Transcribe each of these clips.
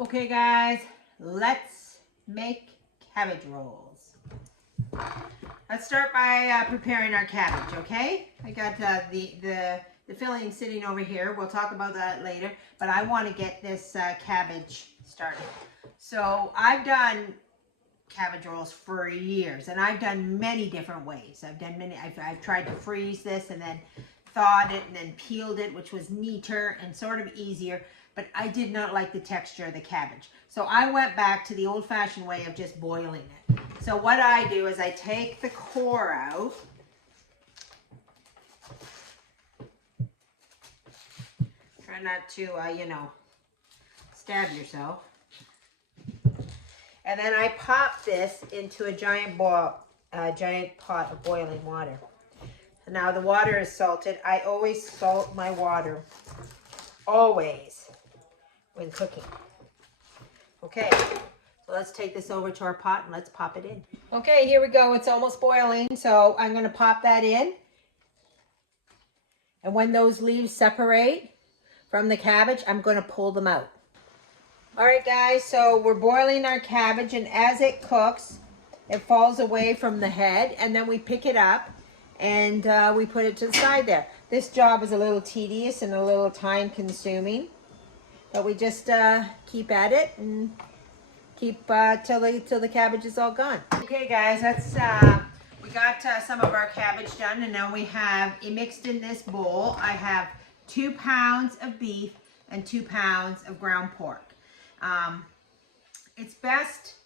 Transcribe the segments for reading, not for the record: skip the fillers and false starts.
Okay guys, let's make cabbage rolls. Let's start by preparing our cabbage, okay? I got the filling sitting over here. We'll talk about that later, but I want to get this cabbage started. So I've done cabbage rolls for years, and I've done many different ways. I've tried to freeze this and then thawed it and then peeled it, which was neater and sort of easier, but I did not like the texture of the cabbage. So I went back to the old-fashioned way of just boiling it. So what I do is I take the core out. Try not to, stab yourself. And then I pop this into a giant pot of boiling water. Now the water is salted. I always salt my water, always, when cooking. Okay, so let's take this over to our pot and let's pop it in. Okay, here we go. It's almost boiling, so I'm going to pop that in. And when those leaves separate from the cabbage, I'm going to pull them out. All right, guys, so we're boiling our cabbage, and as it cooks, it falls away from the head, and then we pick it up and we put it to the side there. This job is a little tedious and a little time consuming, but we just keep at it and keep till the cabbage is all gone. Okay guys, that's we got some of our cabbage done, and now we have mixed in this bowl. I have 2 pounds of beef and 2 pounds of ground pork. It's best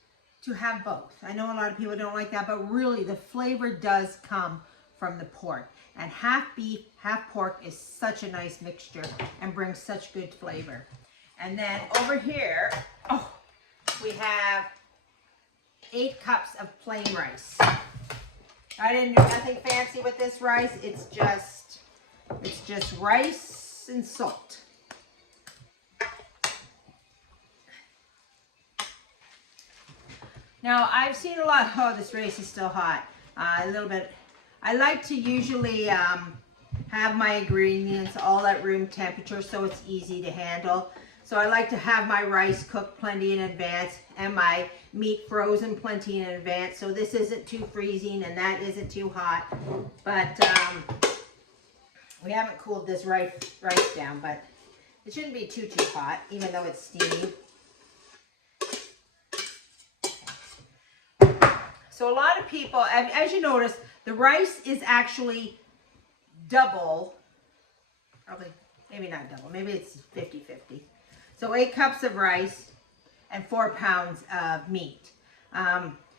to have both. I know a lot of people don't like that, but really the flavor does come from the pork. And half beef, half pork is such a nice mixture and brings such good flavor. And then over here, we have 8 cups of plain rice. I didn't do nothing fancy with this rice. It's just rice and salt. Now, I've seen a lot, this rice is still hot, a little bit. I like to usually have my ingredients all at room temperature so it's easy to handle. So I like to have my rice cooked plenty in advance and my meat frozen plenty in advance. So this isn't too freezing and that isn't too hot. But we haven't cooled this rice down, but it shouldn't be too hot, even though it's steamy. So a lot of people, as you notice, the rice is actually double, probably, maybe not double, maybe it's 50-50. So 8 cups of rice and 4 pounds of meat.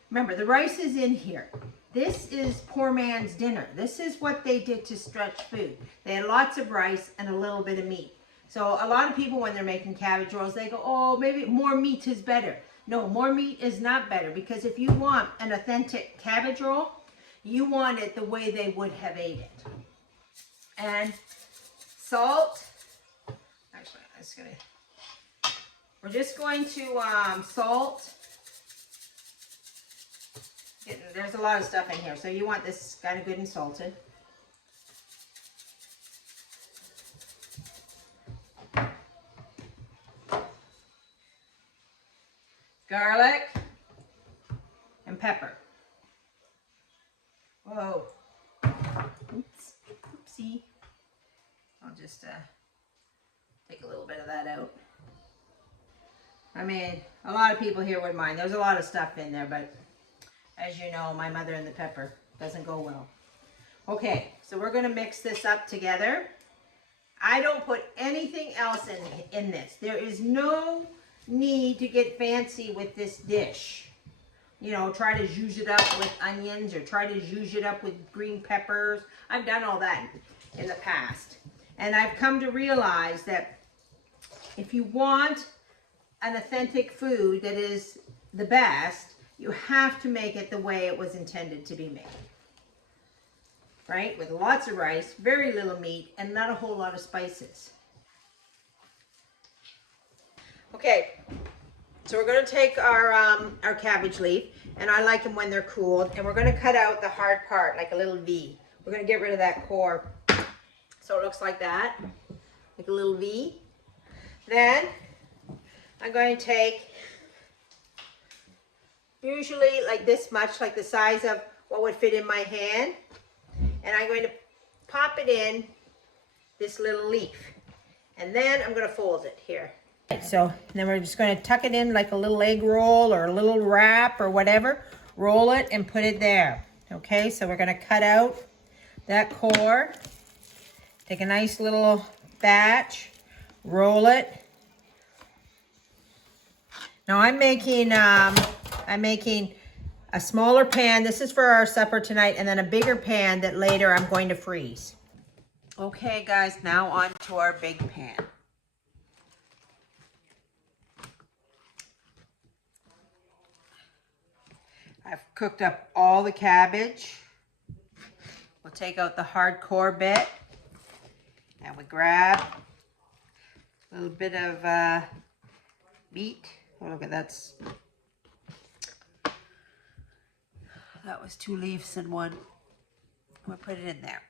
Remember, the rice is in here. This is poor man's dinner. This is what they did to stretch food. They had lots of rice and a little bit of meat. So a lot of people, when they're making cabbage rolls, they go, oh, maybe more meat is better. No, more meat is not better, because if you want an authentic cabbage roll, you want it the way they would have ate it. And salt, actually, we're just going to salt. There's a lot of stuff in here, so you want this kind of good and salted. Garlic and pepper. Whoa. Oops. Oopsie. I'll just take a little bit of that out. I mean, a lot of people here wouldn't mind. There's a lot of stuff in there, but as you know, my mother and the pepper doesn't go well. Okay, so we're going to mix this up together. I don't put anything else in this. There is no need to get fancy with this dish. You know, try to zhuzh it up with onions or try to zhuzh it up with green peppers. I've done all that in the past. And I've come to realize that if you want an authentic food that is the best, you have to make it the way it was intended to be made. Right? With lots of rice, very little meat, and not a whole lot of spices. Okay, so we're going to take our cabbage leaf, and I like them when they're cooled, and we're going to cut out the hard part like a little V. We're going to get rid of that core. So it looks like that, like a little V. Then I'm going to take usually like this much, like the size of what would fit in my hand. And I'm going to pop it in this little leaf. And then I'm going to fold it here. So then we're just going to tuck it in like a little egg roll or a little wrap or whatever. Roll it and put it there. Okay, so we're going to cut out that core. Take a nice little batch. Roll it. Now I'm making a smaller pan. This is for our supper tonight, and then a bigger pan that later I'm going to freeze. Okay guys, now on to our big pan. I've cooked up all the cabbage. We'll take out the hard core bit, and we grab a little bit of meat. Oh, look at that was 2 leaves in one. We'll put it in there.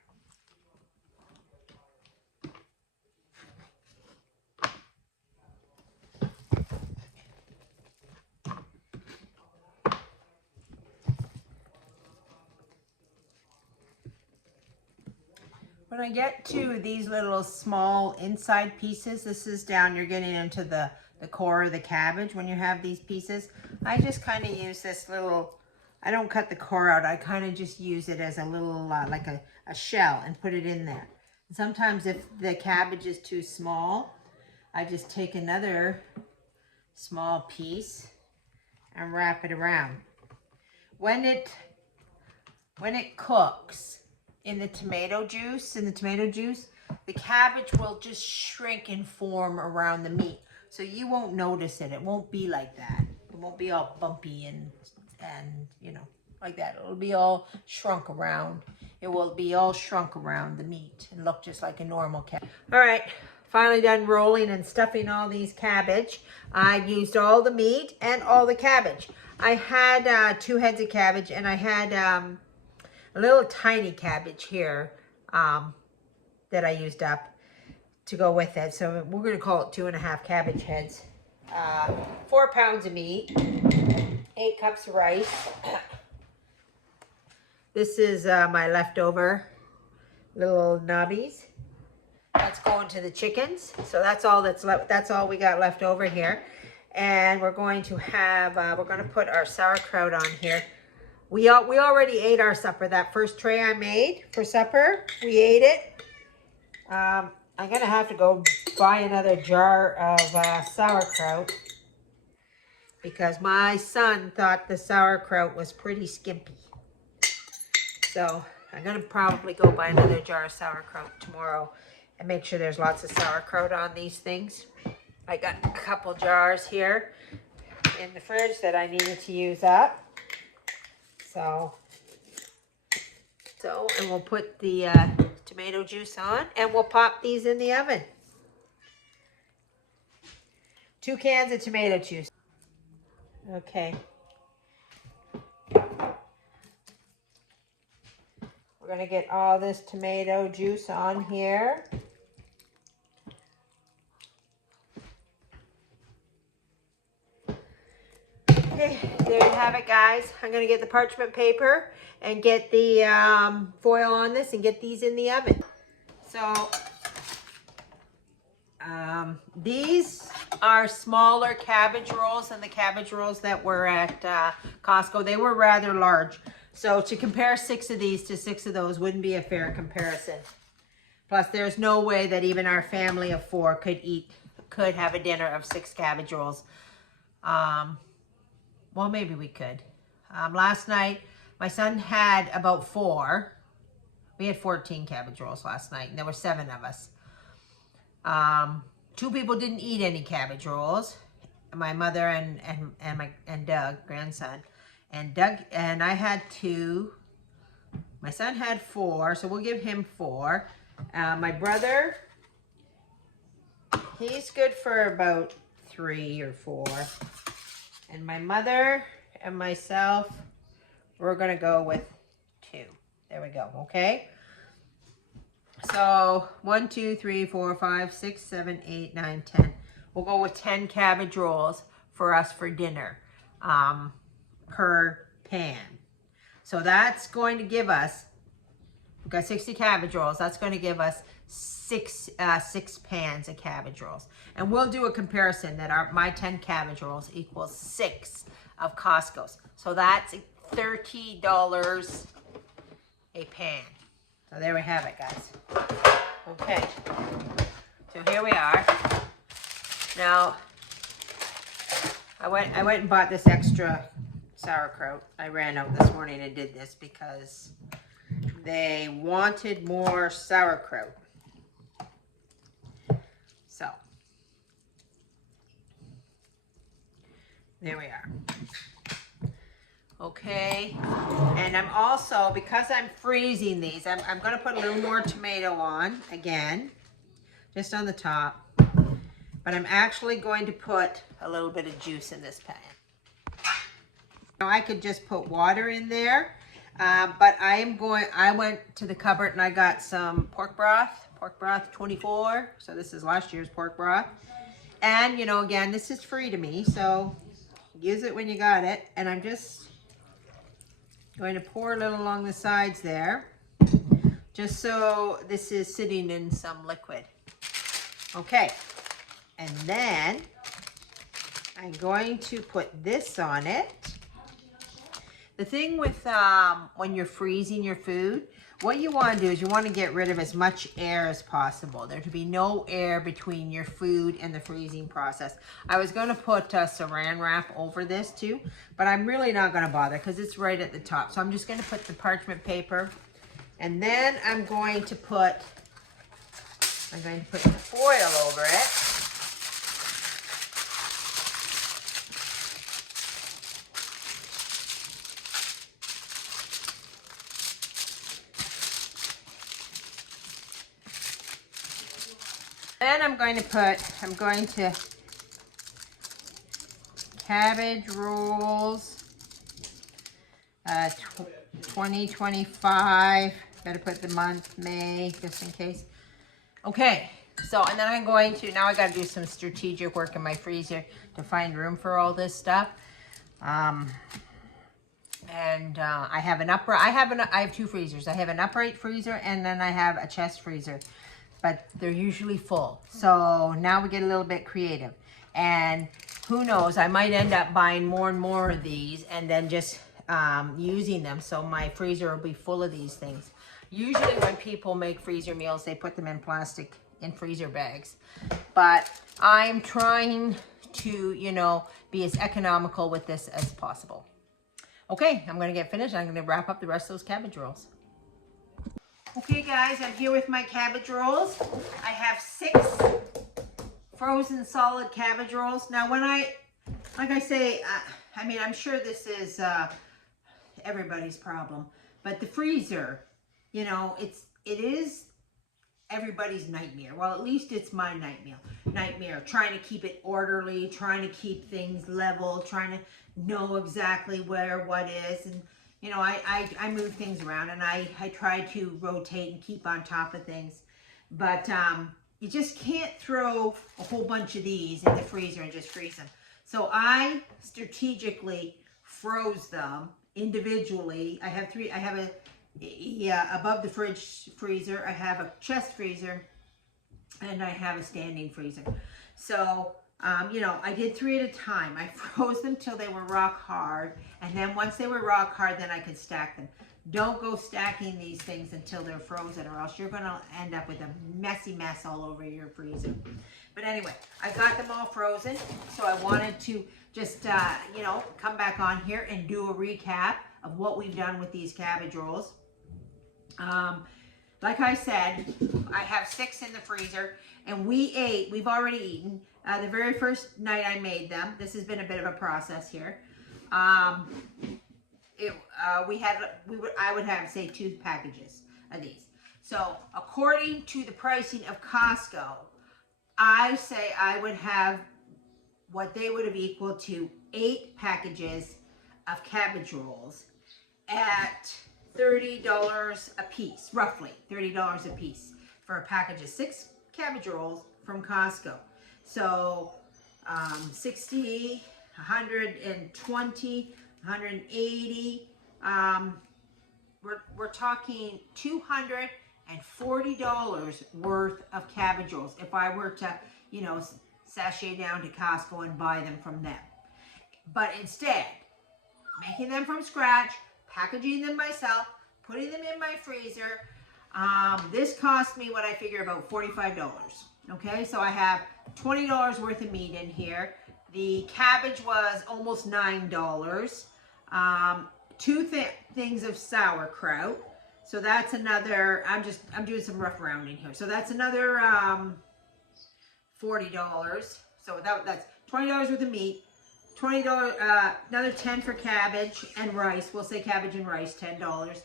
When I get to these little small inside pieces, this is down, you're getting into the core of the cabbage. When you have these pieces, I just kind of use this little, I don't cut the core out, I kind of just use it as a little, like a shell, and put it in there. And sometimes if the cabbage is too small, I just take another small piece and wrap it around. When it cooks in the tomato juice, the cabbage will just shrink and form around the meat. So you won't notice it. It won't be like that. It won't be all bumpy and you know, like that. It'll be all shrunk around. It will be all shrunk around the meat and look just like a normal cabbage. All right, finally done rolling and stuffing all these cabbage. I used all the meat and all the cabbage. I had 2 heads of cabbage, and I had a little tiny cabbage here that I used up to go with it. So we're going to call it 2.5 cabbage heads. 4 pounds of meat, 8 cups of rice. This is my leftover little nubbies. That's going to the chickens. So that's all that's left. That's all we got left over here. And we're going to have, we're going to put our sauerkraut on here. We already ate our supper. That first tray I made for supper, we ate it. I'm going to have to go buy another jar of sauerkraut because my son thought the sauerkraut was pretty skimpy. So I'm going to probably go buy another jar of sauerkraut tomorrow and make sure there's lots of sauerkraut on these things. I got a couple jars here in the fridge that I needed to use up. So and we'll put the tomato juice on, and we'll pop these in the oven. 2 cans of tomato juice. Okay. We're going to get all this tomato juice on here. Okay, there you have it, guys. I'm going to get the parchment paper and get the foil on this and get these in the oven. So these are smaller cabbage rolls than the cabbage rolls that were at Costco. They were rather large. So to compare 6 of these to 6 of those wouldn't be a fair comparison. Plus, there's no way that even our family of 4 could have a dinner of 6 cabbage rolls. Well, maybe we could. Last night, my son had about 4. We had 14 cabbage rolls last night, and there were 7 of us. 2 people didn't eat any cabbage rolls. My mother and Doug, grandson. And Doug and I had 2. My son had 4, so we'll give him 4. My brother, he's good for about 3 or 4. And my mother and myself, we're going to go with 2. There we go, okay? So 1, 2, 3, 4, 5, 6, 7, 8, 9, 10. we'll go with 10 cabbage rolls for us for dinner per pan. So that's going to give us, we've got 60 cabbage rolls. That's going to give us six pans of cabbage rolls. And we'll do a comparison that my 10 cabbage rolls equals 6 of Costco's. So that's $30 a pan. So there we have it, guys. Okay. So here we are. Now, I went and bought this extra sauerkraut. I ran out this morning and did this because they wanted more sauerkraut. So, there we are. Okay, and I'm also, because I'm freezing these, I'm going to put a little more tomato on, again, just on the top. But I'm actually going to put a little bit of juice in this pan. Now I could just put water in there, but I went to the cupboard and I got some pork broth 24. So this is last year's pork broth. And, you know, again, this is free to me, so use it when you got it. And I'm just going to pour a little along the sides there, just so this is sitting in some liquid. Okay, and then I'm going to put this on it. The thing with when you're freezing your food, what you want to do is you want to get rid of as much air as possible. There to be no air between your food and the freezing process. I was going to put saran wrap over this too, but I'm really not going to bother because it's right at the top. So I'm just going to put the parchment paper, and then I'm going to put the foil over it. Then I'm going to Cabbage Rolls 2025. Better put the month, May, just in case. Okay, so, and then I'm going to, now I got to do some strategic work in my freezer to find room for all this stuff. I have two freezers. I have an upright freezer and then I have a chest freezer, but they're usually full. So now we get a little bit creative, and who knows, I might end up buying more and more of these and then just using them. So my freezer will be full of these things. Usually when people make freezer meals, they put them in plastic, in freezer bags. But I'm trying to, you know, be as economical with this as possible. Okay, I'm gonna get finished. I'm gonna wrap up the rest of those cabbage rolls. Okay guys, I'm here with my cabbage rolls. I have 6 frozen solid cabbage rolls. Now when like I say, I mean, I'm sure this is everybody's problem, but the freezer, you know, it is everybody's nightmare. Well, at least it's my nightmare. Trying to keep it orderly, trying to keep things level, trying to know exactly where what is. And you know, I move things around, and I try to rotate and keep on top of things. But you just can't throw a whole bunch of these in the freezer and just freeze them. So I strategically froze them individually. I have 3. I have above the freezer, I have a chest freezer, and I have a standing freezer. So, you know, I did 3 at a time. I froze them till they were rock hard, and then once they were rock hard, then I could stack them. Don't go stacking these things until they're frozen, or else you're going to end up with a messy mess all over your freezer. But anyway, I got them all frozen, so I wanted to just, you know, come back on here and do a recap of what we've done with these cabbage rolls. Like I said, I have 6 in the freezer, and we've already eaten. The very first night I made them, this has been a bit of a process here. I would have, say, 2 packages of these. So according to the pricing of Costco, I say I would have what they would have equaled to 8 packages of cabbage rolls at $30 a piece, roughly $30 a piece for a package of 6 cabbage rolls from Costco. So 60, 120, 180. We're talking $240 worth of cabbage rolls if I were to, you know, sashay down to Costco and buy them from them. But instead, making them from scratch, packaging them myself, putting them in my freezer, this cost me what I figure about $45. Okay, so I have $20 worth of meat in here. The cabbage was almost $9. Two things of sauerkraut. So that's another, I'm doing some rough rounding here. So that's another $40. So that's $20 worth of meat. $20, another 10 for cabbage and rice. We'll say cabbage and rice, $10.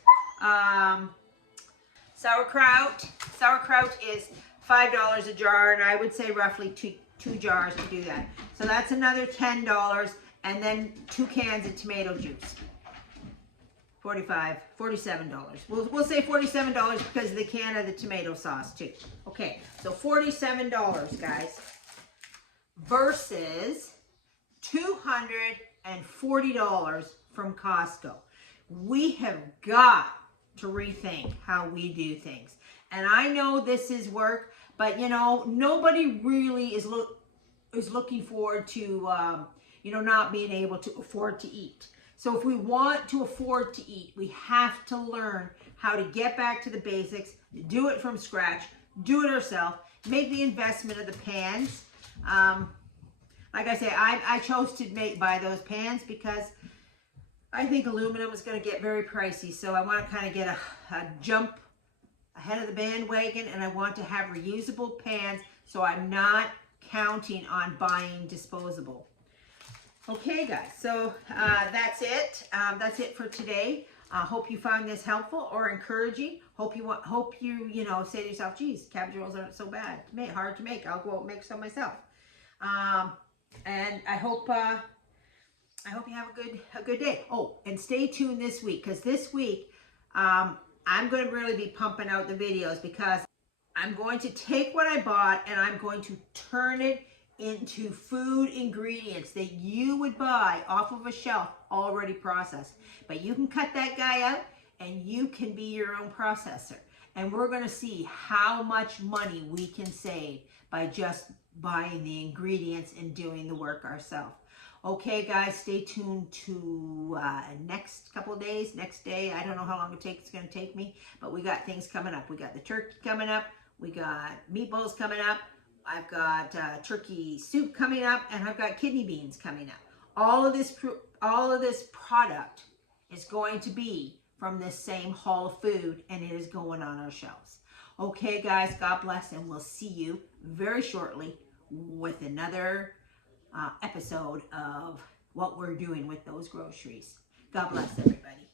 Sauerkraut is $5 a jar, and I would say roughly two jars to do that. So that's another $10, and then 2 cans of tomato juice. $47. We'll say $47 because of the can of the tomato sauce too. Okay, so $47, guys, versus $240 from Costco. We have got to rethink how we do things. And I know this is work, but you know, nobody really is looking forward to you know, not being able to afford to eat. So if we want to afford to eat, we have to learn how to get back to the basics, do it from scratch, do it ourselves, make the investment of the pans. Like I say, I chose to buy those pans because I think aluminum is going to get very pricey. So I want to kind of get a jump ahead of the bandwagon, and I want to have reusable pans, so I'm not counting on buying disposable. Okay, guys, so that's it. That's it for today. Hope you found this helpful or encouraging. Hope you know, say to yourself, geez, cabbage rolls aren't so bad to make, hard to make. I'll go out and make some myself. And I hope you have a good day. Oh, and stay tuned this week, because this week I'm going to really be pumping out the videos, because I'm going to take what I bought and I'm going to turn it into food ingredients that you would buy off of a shelf already processed. But you can cut that guy out and you can be your own processor. And we're going to see how much money we can save by just buying the ingredients and doing the work ourselves. Okay, guys, stay tuned to next couple of days, next day. I don't know how long it's going to take me, but we got things coming up. We got the turkey coming up. We got meatballs coming up. I've got turkey soup coming up, and I've got kidney beans coming up. All of this product is going to be from this same haul of food, and it is going on our shelves. Okay, guys, God bless, and we'll see you very shortly with another episode of what we're doing with those groceries. God bless, everybody.